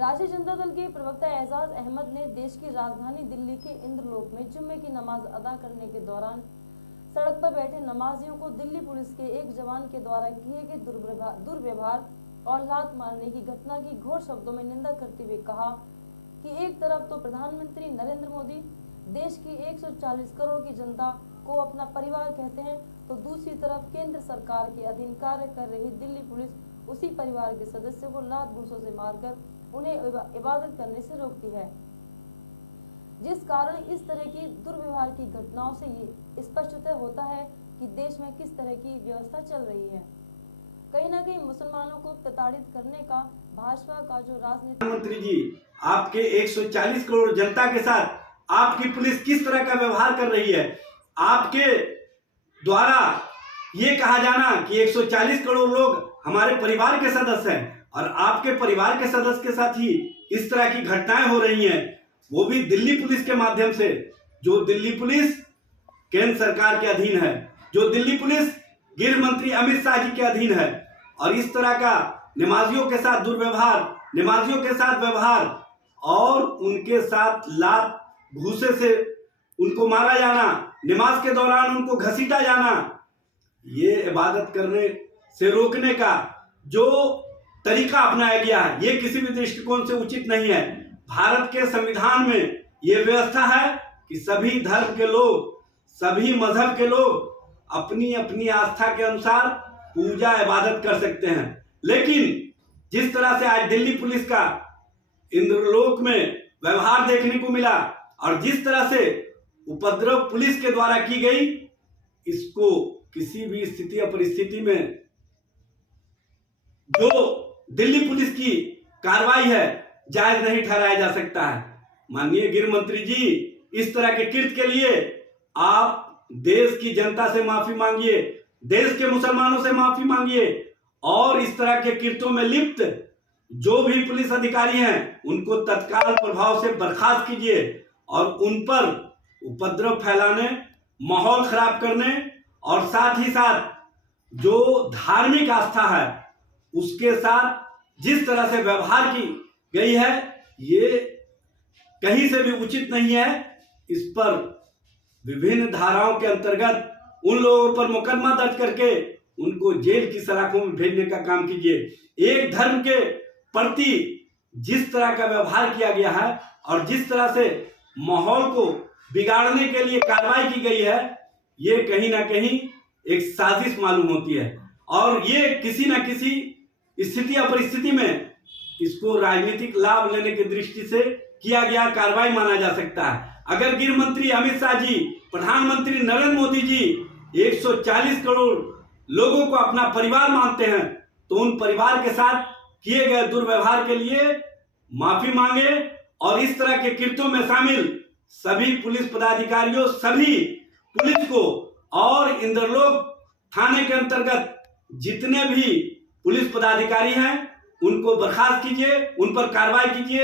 राष्ट्रीय जनता दल के प्रवक्ता एजाज अहमद ने देश की राजधानी दिल्ली के इंद्रलोक में जुम्मे की नमाज अदा करने के दौरान सड़क पर बैठे नमाजियों को दिल्ली पुलिस के एक जवान के द्वारा किए गए दुर्व्यवहार और लात मारने की घटना की घोर शब्दों में निंदा करते हुए कहा कि एक तरफ तो प्रधानमंत्री नरेंद्र मोदी देश की 140 करोड़ की जनता को अपना परिवार कहते हैं, तो दूसरी तरफ केंद्र सरकार के अधीन कार्य कर रही दिल्ली पुलिस उसी परिवार के सदस्यों को लात घूंसों से मारकर उन्हें इबादत करने से रोकती है, जिस कारण इस तरह की दुर्व्यवहार की घटनाओं से ये स्पष्टतः होता है कि देश में किस तरह की व्यवस्था चल रही है। कहीं ना कहीं मुसलमानों को प्रताड़ित करने का भाजपा का जो राजनीति। प्रधानमंत्री जी, आपके 140 करोड़ जनता के साथ आपकी पुलिस किस तरह का व्यवहार कर रही है। आपके द्वारा ये कहा जाना कि 140 करोड़ लोग हमारे परिवार के सदस्य हैं और आपके परिवार के सदस्य के साथ ही इस तरह की घटनाएं हो रही हैं, वो भी दिल्ली पुलिस के माध्यम से, जो दिल्ली पुलिस केंद्र सरकार के अधीन है, जो दिल्ली पुलिस गृह मंत्री अमित शाह जी के अधीन है। और इस तरह का नमाजियों के साथ दुर्व्यवहार, नमाजियों के साथ व्यवहार और उनके साथ लात घूंसे से उनको मारा जाना, नमाज के दौरान उनको घसीटा जाना, ये इबादत करने से रोकने का जो तरीका अपनाया गया है, ये किसी भी दृष्टिकोण से उचित नहीं है। भारत के संविधान में ये व्यवस्था है कि सभी धर्म के लोग, सभी मजहब के लोग अपनी अपनी आस्था के अनुसार पूजा इबादत कर सकते हैं। लेकिन जिस तरह से आज दिल्ली पुलिस का इंद्रलोक में व्यवहार देखने को मिला और जिस तरह से उपद्रव पुलिस के द्वारा की गई, इसको किसी भी स्थिति या परिस्थिति में जो दिल्ली पुलिस की कार्रवाई है जायज नहीं ठहराया जा सकता है। माननीय गृह मंत्री जी, इस तरह के कृत्य के लिए आप देश की जनता से माफी मांगिए, देश के मुसलमानों से माफी मांगिए और इस तरह के कृत्यों में लिप्त जो भी पुलिस अधिकारी हैं उनको तत्काल प्रभाव से बर्खास्त कीजिए और उन पर उपद्रव फैलाने, माहौल खराब करने और साथ ही साथ जो धार्मिक आस्था है उसके साथ जिस तरह से व्यवहार की गई है, ये कहीं से भी उचित नहीं है। इस पर विभिन्न धाराओं के अंतर्गत उन लोगों पर मुकदमा दर्ज करके उनको जेल की सलाखों में भेजने का काम कीजिए। एक धर्म के प्रति जिस तरह का व्यवहार किया गया है और जिस तरह से माहौल को बिगाड़ने के लिए कार्रवाई की गई है, ये कहीं ना कहीं एक साजिश मालूम होती है और ये किसी न किसी स्थिति या परिस्थिति में इसको राजनीतिक लाभ लेने की दृष्टि से किया गया कार्रवाई माना जा सकता है। अगर गृह मंत्री अमित शाह जी, प्रधानमंत्री नरेंद्र मोदी जी 140 करोड़ लोगों को अपना परिवार मानते हैं, तो उन परिवार के साथ किए गए दुर्व्यवहार के लिए माफी मांगे और इस तरह के कृत्यों में शामिल सभी पुलिस पदाधिकारियों, सभी पुलिस को और इंद्रलोक थाने के अंतर्गत जितने भी पुलिस पदाधिकारी हैं उनको बर्खास्त कीजिए, उन पर कार्रवाई कीजिए।